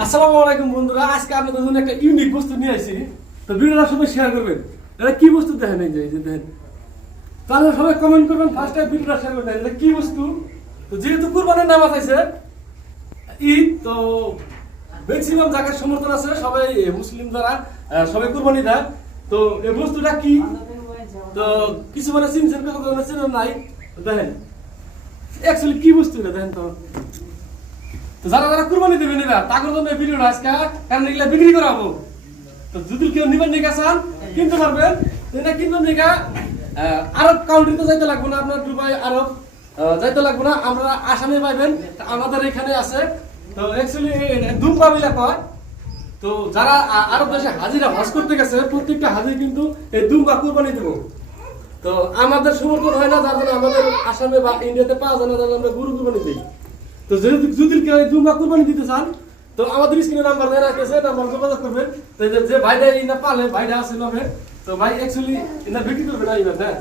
আসসালামু আলাইকুম বন্ধুরা, আজকে আপনাদের জন্য একটা ইউনিক বস্তু নিয়ে আসি। তো ভিডিওটা সবাই শেয়ার করবেন। এটা কি বস্তু দেখেন, এই যে দেখেন। তাহলে সবাই কমেন্ট করবেন, ফার্স্ট টাইম ভিডিওটা শেয়ার করবেন। এটা কি বস্তু? তো যেহেতু কুরবানির নামাজ আছে, ঈদ, তো ম্যাক্সিমাম জায়গায় সমর্থন আছে, সবাই মুসলিম যারা সবাই কুরবানি দেয়। তো এই বস্তুটা কি? তো কিছু মানে চিনছেন, কথা চিনেন নাই। দেখেন অ্যাকচুয়ালি কি বস্তু এটা দেখেন। তো যারা যারা কুরবানি দেবেন এরা তাদের জন্য এই ভিডিওটা আজকে, কারণ এগুলা বিক্রি করাবো। তো যদি কেউ নিবেন নিকা চান কিনতে পারবেন। এটা কিনবেন নিকা আরব কান্ট্রিতে যাইতে লাগবে না, আপনার দুবাই আরব যাইতে লাগবে না, আমরা আসামে পাইবেন, আমাদের এখানে আছে। তো অ্যাকচুয়ালি দুম্বা মিলা কয়। তো যারা আরব দেশে হাজিরা হজ করতে গেছে, প্রত্যেকটা হাজির কিন্তু এই দুম্বা কুরবানি দেবো। তো আমাদের সমর্থন হয় না, যার জন্য আমাদের আসামে বা ইন্ডিয়াতে পাওয়া যায় না, যার জন্য আমরা গরু কুরবানি দিই। তো যদি কেউ দুম্বা কুরবানি দিতে চান, তো আমাদের স্ক্রিনে নাম্বার দেওয়া আছে, নাম্বার যোগাযোগ করবেন। তো যে ভাইটা ইনা পালে, ভাইটা আছে নবে, তো ভাই অ্যাকচুয়ালি ইনা বিক্রি করবেন না ইনা, হ্যাঁ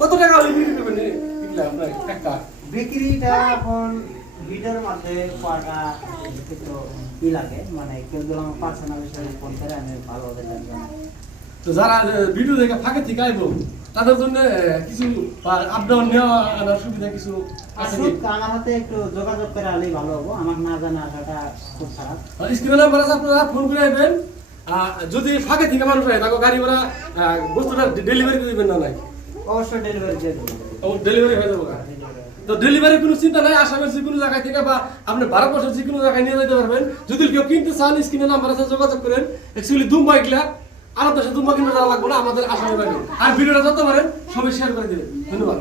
কত টাকা হলে বিক্রি করবেন এগুলা আপনার একটা? বিক্রিটা এখন ভিডিওর মধ্যে পাটা একটু কি লাগে, মানে কেউ যদি আমার পার্সোনাল হিসেবে ফোন করে আমি ভালো হতে লাগবে। তো যারা ভিডিও দেখে ফাঁকে থেকে আইবো তাদের জন্য কিছু আপ ডাউন নেওয়া আনার সুবিধা কিছু আছে কি? আমার হাতে একটু যোগাযোগ করে আলেই ভালো হবো, আমার না জানা আসাটা খুব খারাপ। স্ক্রিনে নাম্বার আছে, আপনারা ফোন করে আইবেন। যদি ফাঁকে থেকে মানুষ হয় তাকে গাড়ি ভাড়া বস্তুটা ডেলিভারি করে দিবেন না? নাই, অবশ্যই ডেলিভারি দিয়ে দেবো। ডেলিভারি হয়ে যাবো। তো ডেলিভারির কোনো চিন্তা নাই, আসামের যে কোনো জায়গায় থেকে বা আপনি ভারতবর্ষের যে কোনো জায়গায় নিয়ে যেতে পারবেন। যদি কেউ কিনতে চান স্ক্রিনে নাম্বার আছে, যোগাযোগ করেন। অ্যাকচুয়ালি দুম্বা এগুলা আরব দেশে দুম্বা কিনতে যাওয়া লাগবে না, আমাদের আসামে পাবেন। আর ভিডিওটা যত পারেন সবাই শেয়ার করে দিবেন। ধন্যবাদ।